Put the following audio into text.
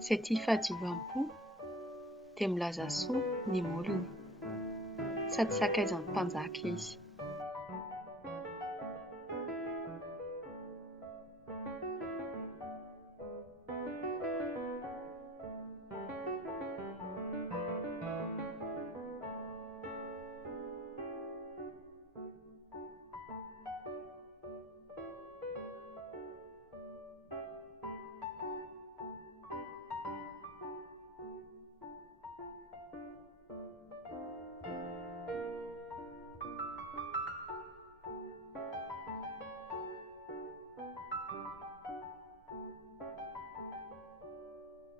Izay tia fahadiovam-po dia milaza soa ny molony, sady sakaizan'ny mpanjaka izy.